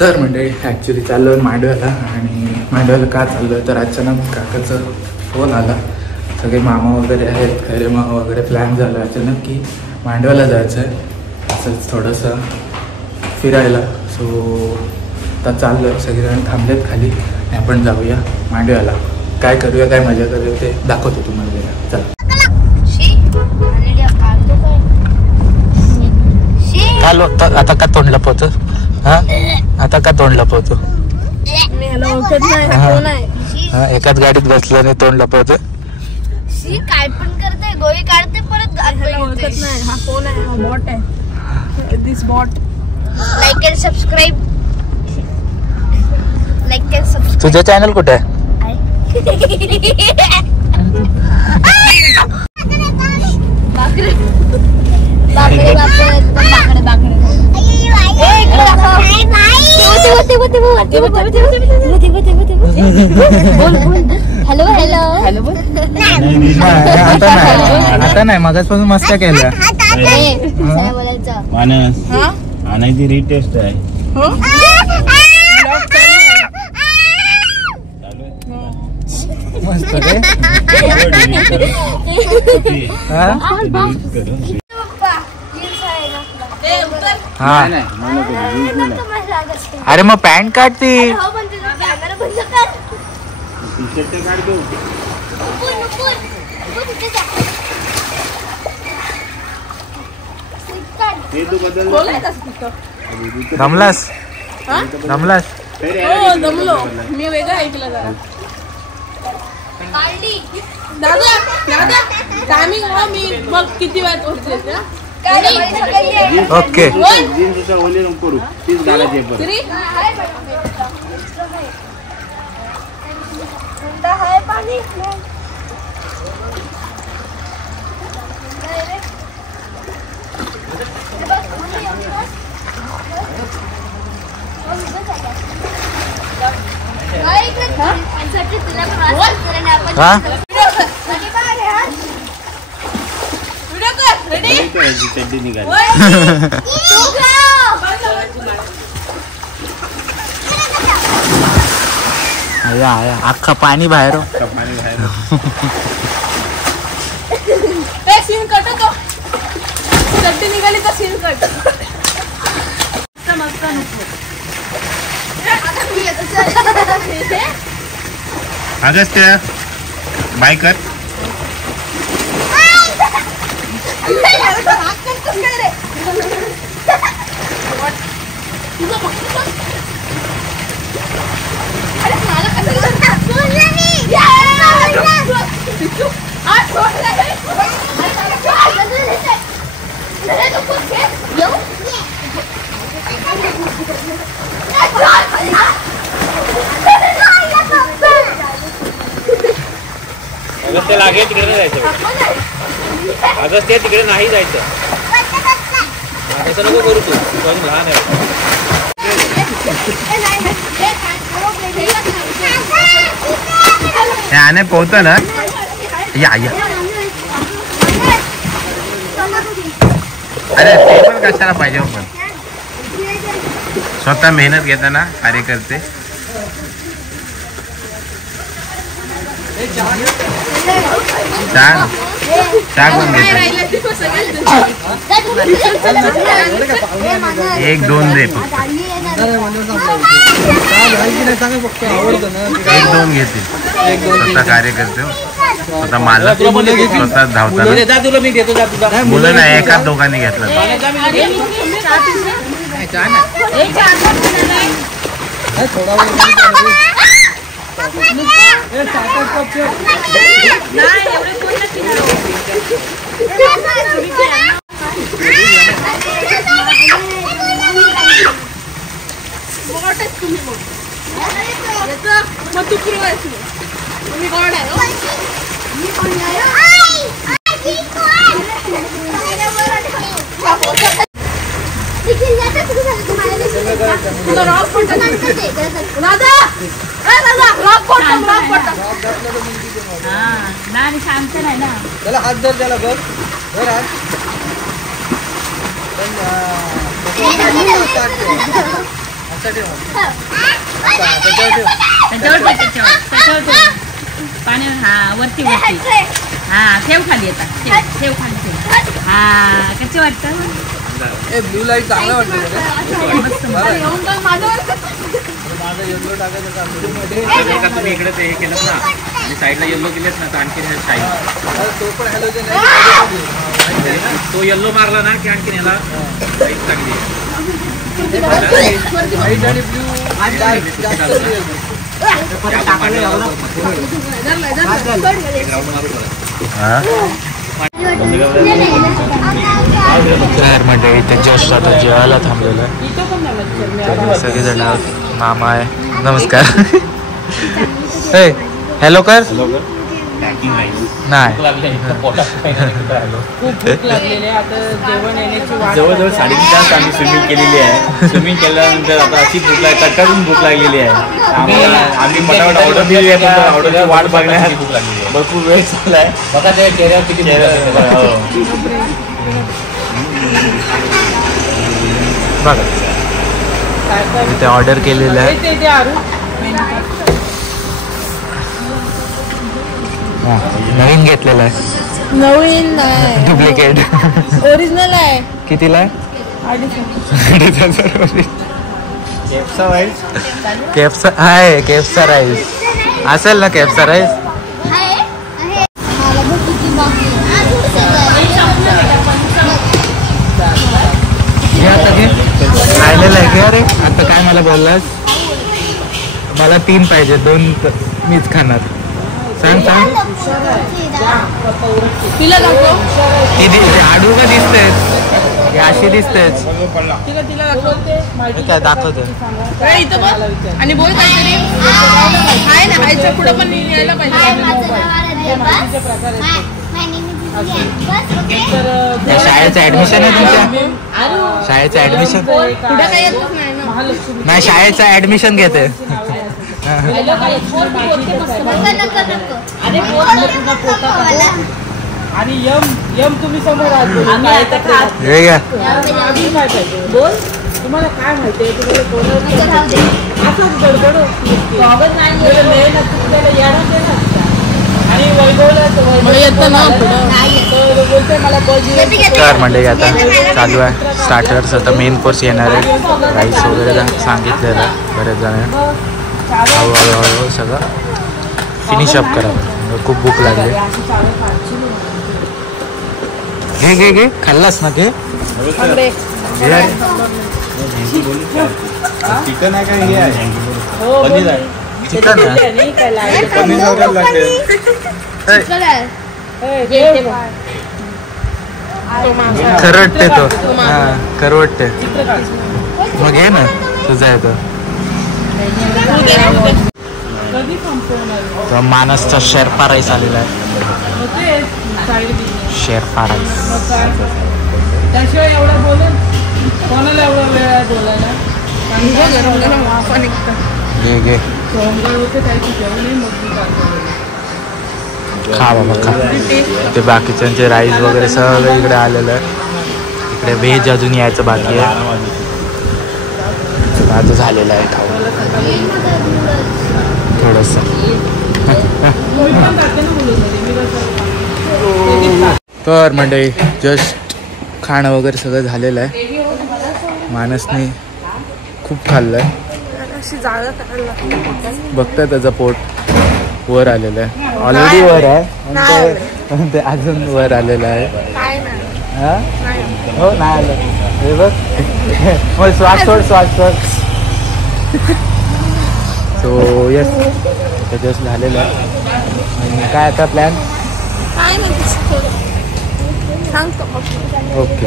तर म्हणजे ॲक्च्युली चाललो आहे मांडव्याला. आणि मांडव्याला का चाललो आहे तर अचानक काकाचा फोन आला. सगळे मामा वगैरे आहेत, खैरे मामा वगैरे. प्लॅन झाला अचानक की मांडव्याला जायचं आहे असंच थोडंसं फिरायला. सो आता चाललो आहे, सगळेजण थांबलेत खाली आणि आपण जाऊया मांडव्याला. काय करूया, काय मजा करूया ते दाखवतो तुम्हाला. चला चालो. आता का तोंड लपवतो? हा आता का तोंड लपवतो? एकाच गाडीत बसलं आणि तोंड लपवतो. काय पण करते, गोळी काढते परत. ओळखत नाही हा कोण आहे, हा बॉट आहे. This bot. Like and subscribe. Like and subscribe. तुझं चॅनल कुठे आहे? Hello hello hello. आता नाही, मगाचपासून मस्त केलं. मानस आणायची रिटेस्ट आहे. मस्त रे. हा अरे मग पॅन्ट काढती. जमलास जमलास. जमलो. मी वेगळं ऐकलं जरा. दादा दादा टायमिंग मी बघ किती वेळात पोहोचले. ओके. चड्डी निघाली. अख्खा पाणी बाहेर. सीन कट होतो. चड्डी निघाली तर सीन कट. अगस्त्य बाय कर. अगस्त्य लागे तिकडे नाही जायचं. अगस्त्य तिकडे नाही जायचं. तसं नको करू तू, पण लहान आहे. आने पोहतो ना. या या. अरे ते पण कशाला पाहिजे. पण स्वतः मेहनत घेताना कार्यकर्ते. चहा कोण घेतो? 1-2 दे. 1-2 घेतील. स्वतः कार्यकर्ते, स्वतः मालक, स्वतः धावताना. मुलं नाही, एकाच दोघांनी घेतलं. त्याला हात धर, त्याला बघ धर हात. त्याच्यावर ठेव पाणी. हा वरती हा ठेव खाली येतात ठेव खाली ठेव. हा कसे वाटतं ब्लू लाईट चांगला वाटतं तुम्ही इकडे ते हे केलं ना आणि साईडला येल्लो केलेत ना तर आणखी शाईन. तो पण हॅलोजन तो येल्लो मारला ना की आणखी याला साईड चांगली आहे. व्हाईट आणि ब्लू म्हणजे इथे जस्ट आता जेवायला थांबलेलं आहे. सगळेजण मामा आहे. नमस्कार. हॅलो कर नाही. जवळजवळ 3.5 तास आम्ही स्विमिंग केलेली आहे. स्विमिंग केल्यानंतर आता अशी भूक लागली टक्कारून भूक लागलेली आहे. आम्ही फटाफट ऑर्डर दिली आहे पण ऑर्डरची वाट बघण्यासाठी भूक लागलेली आहे. भरपूर वेळ झाला आहे. बघा त्या चेहऱ्यावर किती बघा इथे ऑर्डर केलेलं आहे. नवीन घेतलेलं आहे. नवीन नाही डुप्लिकेट ओरिजिनल आहे. कितीला आहे? केफचा आहे. केफचा राईस असेल ना? केफचा राईस राहिलेलं आहे की? अरे आता काय मला बोललास? मला 3 पाहिजे, 2 मीच खाणार. सांग सांग. तिला दाखव. आडू का दिसतेच? अशी दिसतेच. काय दाखवते इथं बघ आणि बोल काहीतरी. आहे ना हायच्या पुढं पण यायला पाहिजे. शाळेचं ऍडमिशन आहे तुमच्या? शाळेचं ऍडमिशन पुढे काही येतच नाही ना. नाही, शाळेचं ऍडमिशन घेते. आणि यम तुम्ही समोर हे घ्या. बोल तुम्हाला काय माहितीये? तुम्हाला असंच गडबड आणि वैभवला येतं ना बोलते मला तर मंडळी आता चालू आहे स्टार्टर्स. आता मेन कोर्स येणार आहे. राईस वगैरे सांगितलेलं आहे बरेच जण. हळूहळू सगळं फिनिश अप करावं. खूप भूक लागली. घे घे घे. खाल्लास ना? घे. चिकन आहे का? हे आहे पनीर आहे. चिकन आहे. पनीर वगैरे लागते. खरवटते तो. हा खरवटते. मग घे ना तुझा आहे तो. मानसचा शेर्पा राईस आलेला आहे. शेर्पा राईस. त्याशिवाय एवढं बोलेल कोणाला एवढा वेळ आहे बोलायला? घे घे. खा बाबा खा. ते बाकीच्यांचे राईस वगैरे सगळं इकडे आलेलं आहे. इकडे व्हेज अजून यायचं बाकी आहे. माझं झालेलं आहे खाऊन थोडंसं. तर मंडळी जस्ट खाणं वगैरे सगळं झालेलं आहे. मानसने खूप खाल्लं आहे. बघताय त्याचं पोट वर आलेलं आहे. ऑलरेडी वर आहे पण ते अजून वर आलेलं आहे. हां हो नाही आलं. हे बघ मग श्वास सोड श्वास सोड. सो येस ते जस्ट झालेलं आहे. आणि काय आता प्लॅन? काय नाही सांगतो. ओके.